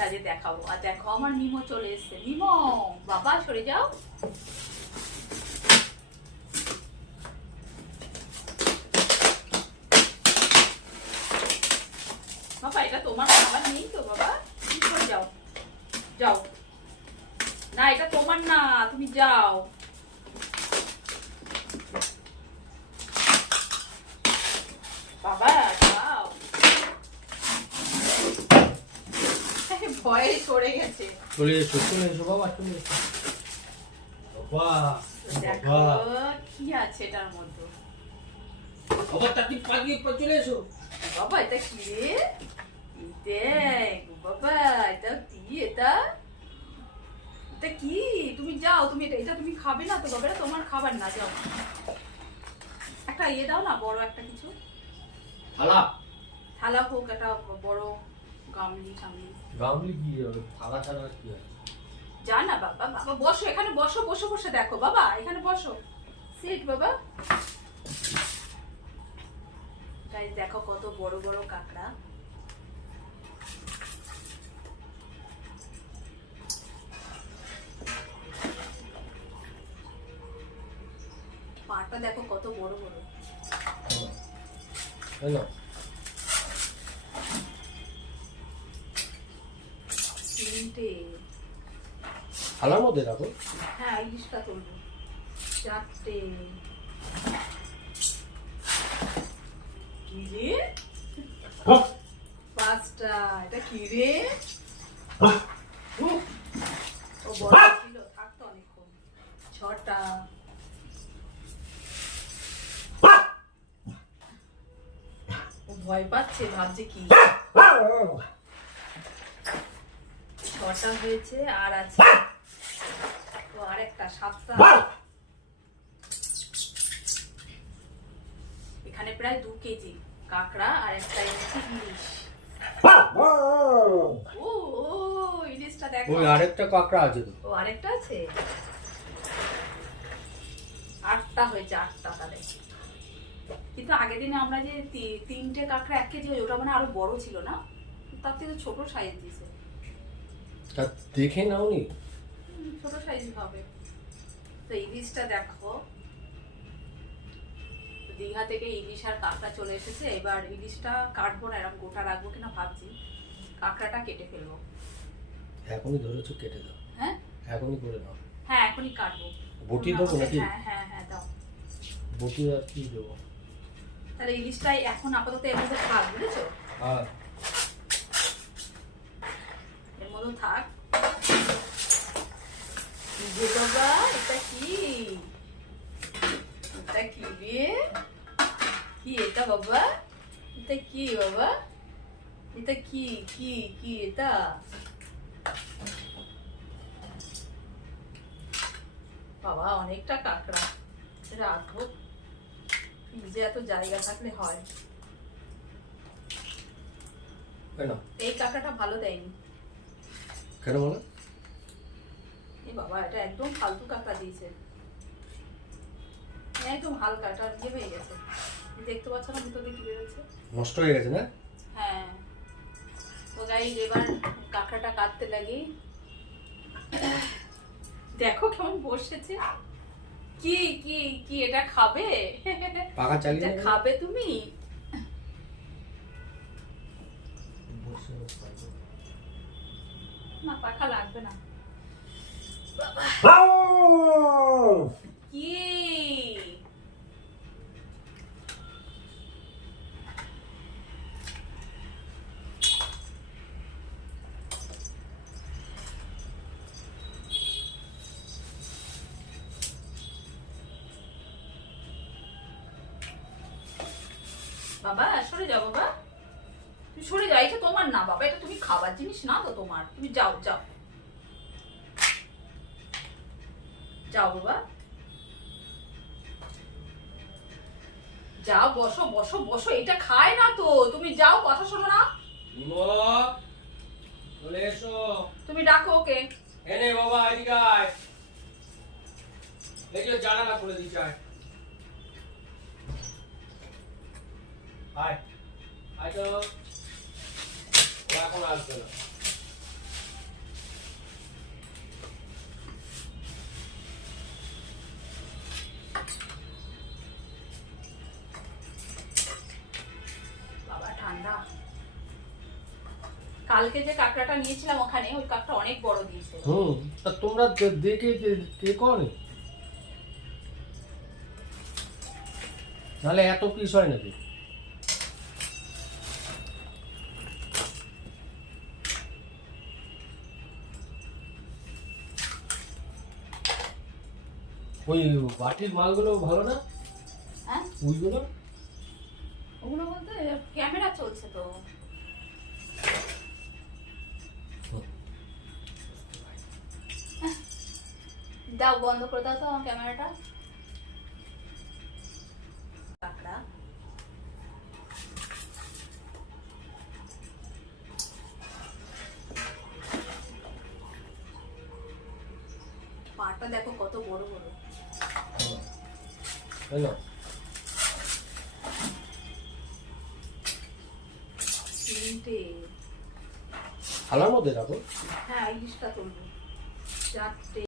তোমাদেরকে আজ দেখাবো। আর দেখো আমার মিমো চলে এসছে। মিমো বাবা সরে যাও। বাবা এটা তোমার খাবার নেই তো বাবা, তুমি সরে যাও। যাও না, এটা তোমার না, তুমি যাও। বাবা যাও। ভয়ে সরে গেছে। চলে এসো বাবা, চলে এসো বাবা। দেখো কি আছে এটার মধ্যে। বাবা তাকি পাগিয়ে চলে এসো। বাবা এটা কি রে? দেখ বাবা, এটা কি? এটা কি? তুমি যাও, তুমি এটা তুমি খাবে না তো বাবা, এটা তোমার খাবার না। যাও একটা ইয়ে দাও না, বড় একটা কিছু থালা হোক, একটা বড় গামলি গামলি কি হবে? থালা ছাড়া কি আছে? যা না বাবা। বাবা বসো এখানে, বসো, বসে বসে দেখো বাবা, এখানে বসো। সিট বাবা। গাইস দেখো কত বড় বড় কাঁকড়া। পাটা দেখো কত বড় বড়। হ্যালো তিনটে। থালার মধ্যে রাখো। হ্যাঁ ইলিশটা তুলবো। চারটে। কি রে? পাঁচটা। এটা কি রে? ও বড় ছিল, থাকতো অনেকক্ষণ। ছটা। ও ভয় পাচ্ছে, ভাবছে কি। ছটা হয়েছে, আর আছে তো আরেকটা, সাতটা। এখানে প্রায় 2 কেজি কাঁকড়া আর একটা এনেছি ইলিশ। ও ইলিশটা দেখো। ওই আরেকটা কাঁকড়া আছে তো। ও আরেকটা আছে। 8টা হয়েছে, 8টা তাহলে। কিন্তু আগের দিনে আমরা যে 3টে কাঁকড়া 1 কেজি, ওটা মানে আরো বড় ছিল না, তার থেকে ছোট সাইজ দিয়েছে। তা দেখে নাওনি? ছোট সাইজ হবে তো। ইলিশটা দেখো, দীঘা থেকে ইলিশ আর কাঁকড়া চলে এসেছে। এবার ইলিশটা কাটবো না, এরকম গোটা রাখবো কিনা ভাবছি। কাঁকড়াটা কেটে ফেলবো। এখনই ধরেছো, কেটে দাও। হ্যাঁ এখনই করে দাও। হ্যাঁ এখনই কাটবো। বটি দেবো নাকি? হ্যাঁ হ্যাঁ হ্যাঁ দাও। বটি আর কি দেবো? তাহলে ইলিশটাই এখন আপাতত এর মধ্যে থাক, বুঝেছো? আর এর মধ্যে থাক। যে বাবা এটা কি? এটা কি রে? কি এটা বাবা? এটা কি বাবা? এটা কি কি কি এটা? বাবা অনেকটা কাঁকড়া রাখবো। ফ্রিজে এত জায়গা থাকলে হয়। কেন? এই কাঁকড়াটা ভালো দেয়নি। কেন বলো? এই বাবা এটা একদম ফালতু কাঁকড়া দিয়েছে, একদম হালকা। এটা ইয়ে হয়ে গেছে, দেখতে পাচ্ছ না ভিতর দিয়ে কি বেরোচ্ছে? নষ্ট হয়ে গেছে না? হ্যাঁ। তো গাইস এবার কাঁকড়াটা কাটতে লাগি। দেখো কেমন বসেছে। কি কি কি এটা খাবে? পাকা চালিয়ে এটা খাবে তুমি? না পাখা লাগবে না। কি বাবা সরে যাও বাবা, তুমি সরে যাও। এটা তোমার না বাবা, এটা তুমি খাবার জিনিস না তো তোমার। তুমি যাও যাও যাও বাবা, যাও বসো বসো বসো। এটা খায় না তো, তুমি যাও, কথা শোনো না। চলে এসো। তুমি ডাকো ওকে। এনে বাবা এদিকে আয়। এই যে জানালা খুলে দিচ্ছি, আয় আয় আয় তো। এখন আসবে না। কালকে যে কাঁকড়াটা নিয়েছিলাম ওখানে ওই কাঁকড়া অনেক বড় দিয়েছে। তা তোমরা দেখে কে করনি নাহলে এত পিস হয় নাকি? ওই বাটির মালগুলো ভালো না? হ্যাঁ ওইগুলো ওগুলো বলতে ক্যামেরা চলছে তো। দাও বন্ধ করে দাও তো আমার ক্যামেরাটা। কাঁকড়া পাটা দেখো কত বড় বড়। হ্যালো তিনটে। থালার মধ্যে রাখো। হ্যাঁ ইলিশটা তুলবো। চারটে।